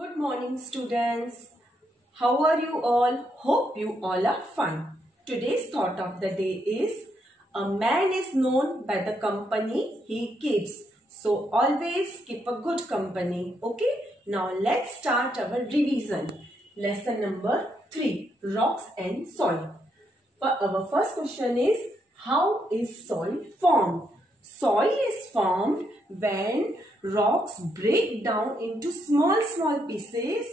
Good morning, students. How are you all? Hope you all are fine. Today's thought of the day is, a man is known by the company he keeps. So always keep a good company. Okay? Now let's start our revision. Lesson number 3, Rocks and Soil. Our first question is, how is soil formed? Soil is formed when rocks break down into small pieces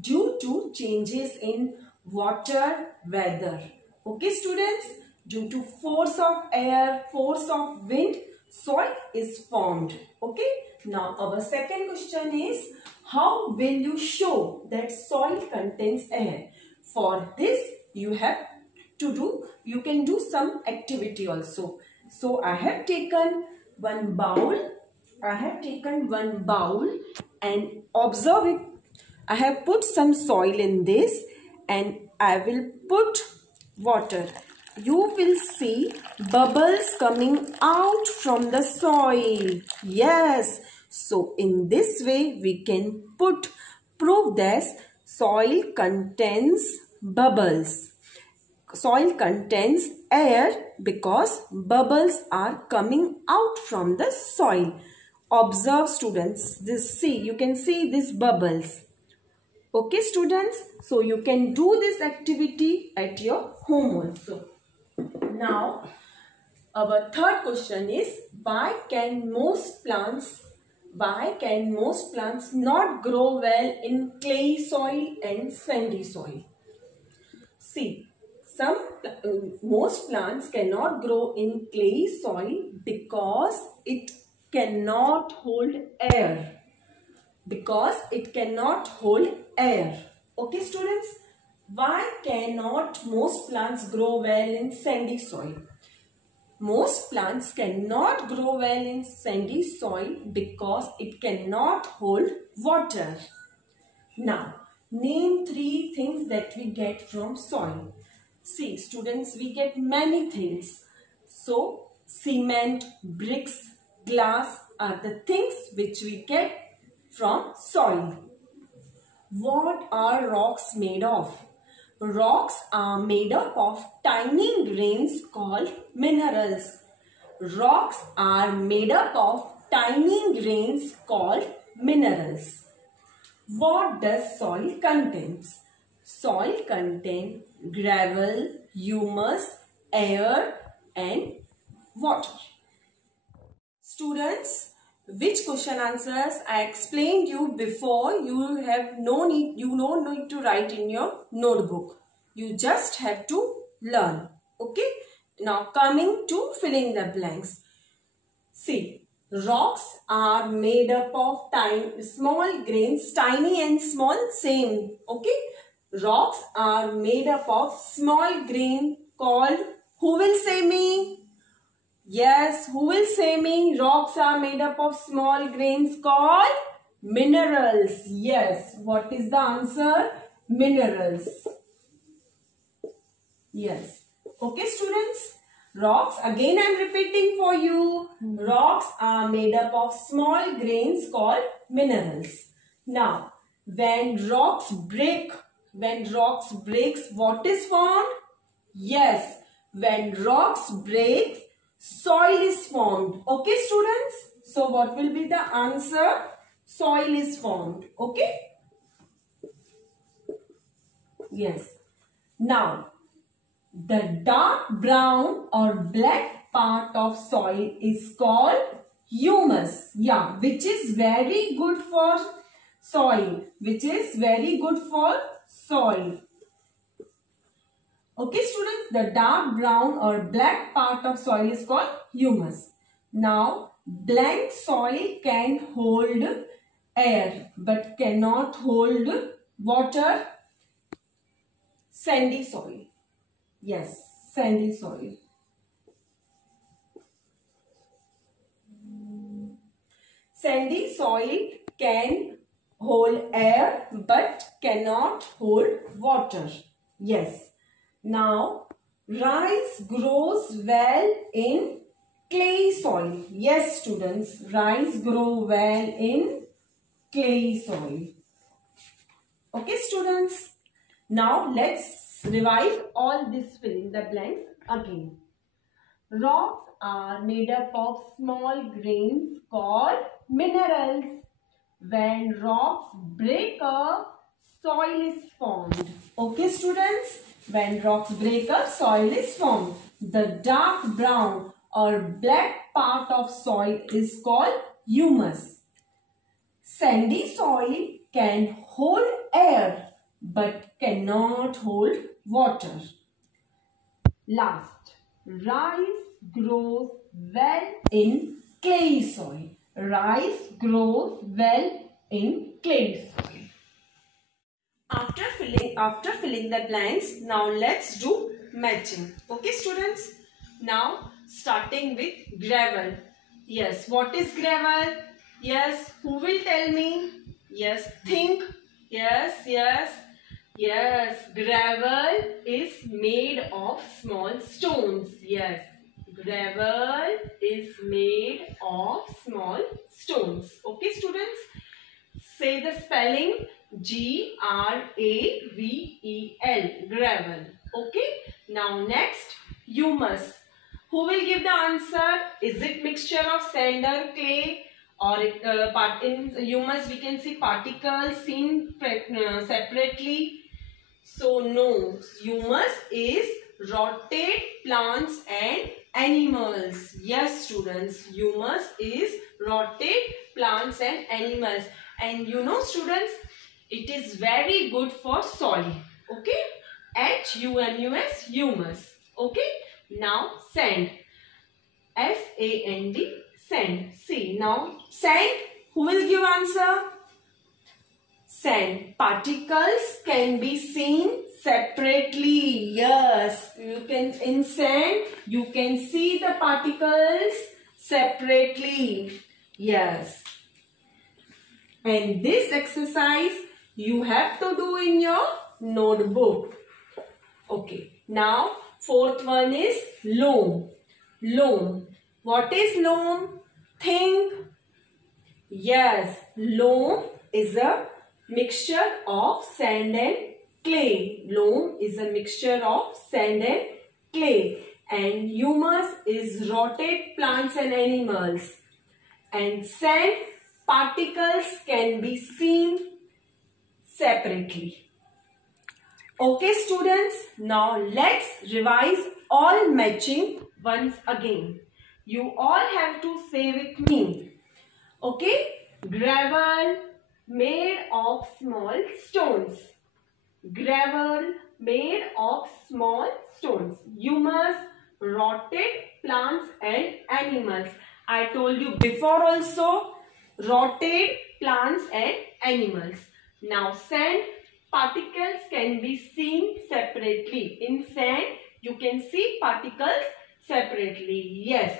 due to changes in water, weather. Okay, students? Due to force of air, force of wind, soil is formed. Okay? Now, our second question is, how will you show that soil contains air? For this, you can do some activity also. So I have taken one bowl. And observe it. I have put some soil in this and I will put water. You will see bubbles coming out from the soil. Yes. So in this way we can prove that soil contains bubbles. Soil contains air because bubbles are coming out from the soil. Observe, students. You can see these bubbles. Okay, students. So you can do this activity at your home also. Now, our third question is, why can most plants not grow well in clay soil and sandy soil? See, most plants cannot grow in clay soil because it cannot hold air. Okay, students? Why cannot most plants grow well in sandy soil? Most plants cannot grow well in sandy soil because it cannot hold water. Now, name 3 things that we get from soil. See, students, we get many things. So, cement, bricks, glass are the things which we get from soil. What are rocks made of? Rocks are made up of tiny grains called minerals. Rocks are made up of tiny grains called minerals. What does soil contains? Soil contains gravel, humus, air and water. Students, which question answers I explained you before, you don't need to write in your notebook. You just have to learn. Okay? Now coming to filling the blanks. See, rocks are made up of small grains, tiny and small, same. Okay? Rocks are made up of small grain called, who will say me? Yes, who will say me? Rocks are made up of small grains called minerals. Yes, what is the answer? Minerals. Yes. Okay, students? Rocks, again I am repeating for you. Rocks are made up of small grains called minerals. Now, when rocks breaks, what is formed? Yes, when rocks break, soil is formed. Okay, students? So, what will be the answer? Soil is formed. Okay? Yes. Now, the dark brown or black part of soil is called humus. Yeah, which is very good for soil. Okay, students, the dark brown or black part of soil is called humus. Now, blank soil can hold air but cannot hold water. Sandy soil. Yes, sandy soil. Sandy soil can hold air but cannot hold water. Yes. Now, rice grows well in clay soil. Yes, students, rice grow well in clay soil. Okay, students. Now let's revise all this fill in the blanks again. Rocks are made up of small grains called minerals. When rocks break up, soil is formed. Okay, students. When rocks break up, soil is formed. The dark brown or black part of soil is called humus. Sandy soil can hold air but cannot hold water. Last, rice grows well in clay soil. Rice grows well in clay soil. After filling the blanks, now let's do matching. Okay, students? Now starting with gravel. Yes, what is gravel? Yes, who will tell me? Yes, think. Yes. Gravel is made of small stones. Yes, gravel is made of small stones. Okay, students? Say the spelling. G-R-A-V-E-L. Gravel. Okay. Now next, humus. Who will give the answer? Is it mixture of sand or clay? Or in humus we can see particles seen separately. So no, humus is rotted plants and animals. Yes, students, humus is rotted plants and animals. And you know, students, it is very good for soil. Okay, H-U-M-U-S, humus. Okay, now sand, S-A-N-D, sand. See, now sand, who will give answer? Sand. Particles can be seen separately. Yes, you can, in sand, you can see the particles separately. Yes. And this exercise you have to do in your notebook. Okay. Now, fourth one is loam. Loam. What is loam? Think. Yes, loam is a mixture of sand and clay. Loam is a mixture of sand and clay. And humus is rotted plants and animals. And sand particles can be seen separately. Okay, students, now let's revise all matching once again. You all have to say with me. Okay, gravel made of small stones. Gravel made of small stones. Humus, rotted plants and animals. I told you before also, rotted plants and animals. Now sand, particles can be seen separately. In sand, you can see particles separately. Yes.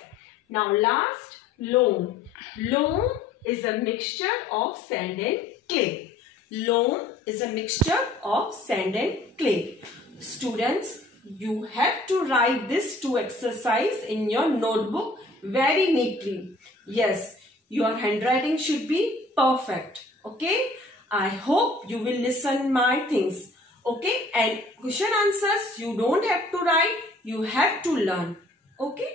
Now last, loam. Loam is a mixture of sand and clay. Loam is a mixture of sand and clay. Students, you have to write this two exercise in your notebook very neatly. Yes, your handwriting should be perfect. Okay. I hope you will listen my things. Okay. And question answers you don't have to write. You have to learn. Okay.